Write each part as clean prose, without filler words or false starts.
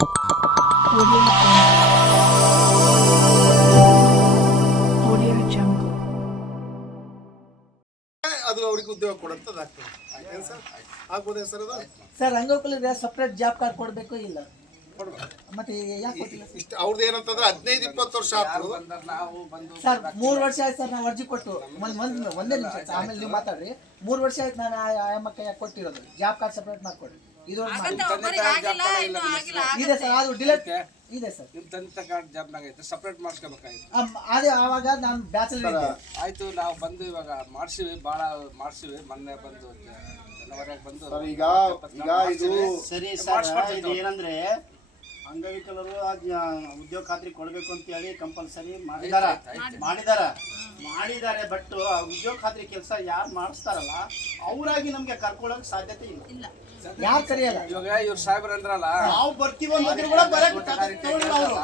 Audio Jungle. ಅದು ಅವರಿಗೆ ಉದ್ಯೋಗ ಕೊಡುತ್ತದಾಗ್ತದೆ. ಏನು ಸರ್ ಆಗ್ಬೋದೇ ಸರ್ ಅದು? ಸರ್ ರಂಗೋಕುಲಿಗೆ ಸಪ್ರೇಟ್ ಜಾಬ್ ಕಾರ್ಡ್ ಕೊಡಬೇಕು ಇಲ್ಲ ಮತ್ತೆ ಯಾಕೆ ಕೊಟ್ಟಿಲ್ಲ ಇಷ್ಟು ಅವ್ರದ್ದು ಏನಂತಂದ್ರೆ 15-20 ವರ್ಷ ಆಯ್ತು ಸರ್ 3 ವರ್ಷ ಆಯ್ತು ಸರ್ ನಾವು ಅರ್ಜಿ ಕೊಟ್ಟು ಒಂದೇ ನಿಮಿಷ ಸರ್, ಆಮೇಲೆ ನೀವು ಮಾತಾಡ್ರಿ 3 ವರ್ಷ ಆಯ್ತು ನಾನು ಆಯಮ್ಮ ಕೈಯಾಗ ಕೊಟ್ಟಿರೋದು ಜಾಬ್ ಕಾರ್ಡ್ ಸಪ್ರೇಟ್ ಮಾಡ್ಕೊಡ್ರಿ ಇದು ಇದೆ ಸರ್ ಅದು ಡಿಲೇಟ್ ಇದೆ ಸರ್ ನಿಮ್ಮ ತಂದೆ ಕಾರ್ಡ್ ಜಾಬ್ನಾಗ ಐತೆ ಸಪ್ರೇಟ್ ಮಾಡಿಸ್ಕೋಬೇಕಾಗಿತ್ತು. ಅದೇ ಆವಾಗ ನಾನು ಬ್ಯಾಚಲರ್ ಇದ್ದೆ ಆಯ್ತು ನಾವು ಬಂದು ಇವಾಗ ಮಾಡ್ಸಿವಿ ಭಾಳ ಮಾಡ್ಸಿವಿ ಮೊನ್ನೆ ಬಂದು ಜನವರಿಯಾಗ ಬಂದು ಸರ್ ಈಗ ಇದು ಸರಿ ಸರ್, ಇದು ಏನಂದ್ರೆ ಅಂಗವಿಕಲರು ಉದ್ಯೋಗ ಖಾತ್ರಿ ಕೊಡಬೇಕು ಅಂತ ಹೇಳಿ ಕಂಪಲ್ಸರಿ ಮಾಡಿದ್ದಾರೆ ಬಟ್ ಉದ್ಯೋಗ ಖಾತ್ರಿ ಕೆಲಸ ಯಾರು ಮಾಡಿಸ್ತಾರಲ್ಲ ಅವರಾಗಿ ನಮ್ಗೆ ಕರ್ಕೊಳ್ಳೋಕೆ ಸಾಧ್ಯತೆ ಇಲ್ಲ. ಯಾರು ಕರೆಯಲ್ಲ. ಇವಾಗ ಇವ್ರು ಸಾಹೇಬ್ರ ಅಂದ್ರಲ್ಲ ನಾವು ಬರ್ತೀವಿ ಅನ್ನೋದ್ರು ಕೂಡ ಬರಕ್ಕೆ ತಗೊಳ್ಳಿಲ್ಲ ಅವರು.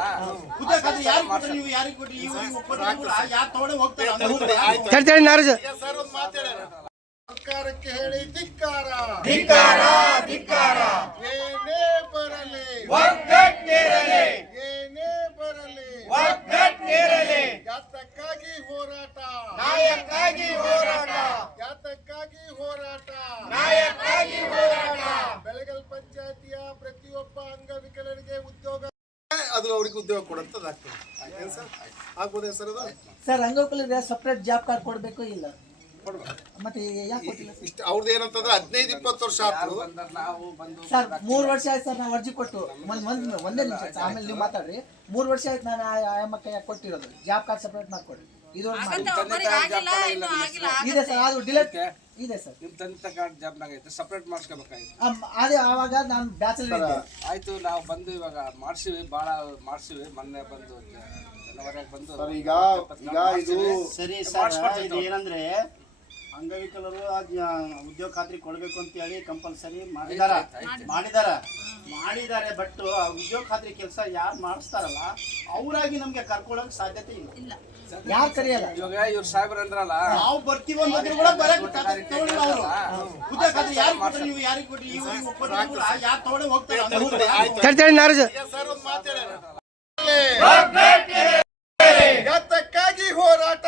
ಉದ್ಯೋಗ ಖಾತ್ರಿ ಯಾರು ಕೊಟ್ಟರು, ನೀವು ಯಾರಿಗೆ ಕೊಟ್ಟರು, ಇವ್ರಿಗೆ ಕೊಟ್ಟರು ಕೂಡ ಯಾರು ತಗೊಂಡು ಹೋಗ್ತಾರೆ ಅಂತ ಸರ್ ಒಂದು ಮಾತಾಡ್ಯಾರ. ಸರ್ಕಾರಕ್ಕೆ ಹೇಳಿ ಧಿಕ್ಕಾರ ಏನೇ ಬರಲಿ ಏನೇ ಬರಲಿ ಯಾತಕ್ಕಾಗಿ ಹೋರಾಟ ಬೆಳಗಲ್ ಪಂಚಾಯತಿಯ ಪ್ರತಿಯೊಬ್ಬ ಅಂಗವಿಕಲರಿಗೆ ಉದ್ಯೋಗ ಅದು ಅವರಿಗೆ ಉದ್ಯೋಗ ಕೊಡುತ್ತದಾಗ್ತದೆ. ಏನು ಸರ್ ಆಗ್ಬೋದೇ ಸರ್ ಅದು? ಸರ್ ರಂಗೋಕುಲಿಗೆ ಸಪ್ರೇಟ್ ಜಾಬ್ ಕಾರ್ಡ್ ಕೊಡಬೇಕು ಇಲ್ಲ ಮತ್ತೆ ಯಾಕೆ ಕೊಟ್ಟಿಲ್ಲ ಇಷ್ಟು ಅವ್ರದ್ದು ಏನಂತಂದ್ರೆ 15-20 ವರ್ಷ ಆಯ್ತು ನಾವು ಬಂದು ಸರ್ 3 ವರ್ಷ ಆಯ್ತು ಸರ್ ನಾವು ಅರ್ಜಿ ಕೊಟ್ಟು ಒಂದೇ ನಿಮಿಷ ಸರ್, ಆಮೇಲೆ ನೀವು ಮಾತಾಡ್ರಿ 3 ವರ್ಷ ಆಯ್ತು ನಾನು ಆಯಮ್ಮ ಕೈಯಾಗ ಕೊಟ್ಟಿರೋದು ಜಾಬ್ ಕಾರ್ಡ್ ಸಪ್ರೇಟ್ ಮಾಡ್ಕೊಡ್ರಿ ಇದು ಇದೆ ಸರ್ ಅದು ಡಿಲೇಟ್ ಇದೆ ಸರ್ ನಿಮ್ಮ ತಂದೆ ಕಾರ್ಡ್ ಜಾಬ್ನಾಗ ಐತೆ ಸಪ್ರೇಟ್ ಮಾಡಿಸ್ಕೋಬೇಕಾಗಿತ್ತು. ಅದೇ ಆವಾಗ ನಾನು ಬ್ಯಾಚಲರ್ ಇದ್ದೆ ಆಯ್ತು ನಾವು ಬಂದು ಇವಾಗ ಮಾಡ್ಸಿವಿ ಭಾಳ ಮಾಡ್ಸಿವಿ ಮೊನ್ನೆ ಬಂದು ಜನವರಿಯಾಗ ಬಂದು ಈಗ ಇದು ಸರಿ ಸರ್, ಇದು ಏನಂದ್ರೆ ಅಂಗವಿಕಲರು ಉದ್ಯೋಗ ಖಾತ್ರಿ ಕೊಡಬೇಕು ಅಂತ ಹೇಳಿ ಕಂಪಲ್ಸರಿ ಮಾಡಿದ್ದಾರೆ ಬಟ್ ಉದ್ಯೋಗ ಖಾತ್ರಿ ಕೆಲಸ ಯಾರು ಮಾಡಿಸ್ತಾರಲ್ಲ ಅವರಾಗಿ ನಮ್ಗೆ ಕರ್ಕೊಳ್ಳೋಕೆ ಸಾಧ್ಯತೆ ಇಲ್ಲ. ಯಾರು ಕರೆಯಲ್ಲ. ಇವಾಗ ಇವ್ರು ಸಾಹೇಬ್ರ ಅಂದ್ರಲ್ಲ ನಾವು ಬರ್ತೀವಿ ಅನ್ನೋದ್ರು ಕೂಡ ಬರಕ್ಕೆ ತಗೊಳ್ಳಿಲ್ಲ ಅವರು. ಉದ್ಯೋಗ ಖಾತ್ರಿ ಯಾರು ಕೊಟ್ಟರು, ನೀವು ಯಾರಿಗೆ ಕೊಟ್ಟರು, ಇವ್ರಿಗೆ ಕೊಟ್ಟರು ಕೂಡ ಯಾರು ತಗೊಂಡು ಹೋಗ್ತಾರೆ ಅಂತ ಸರ್ ಒಂದು ಮಾತಾಡ್ಯಾರ. ಯಾತಕ್ಕಾಗಿ ಹೋರಾಟ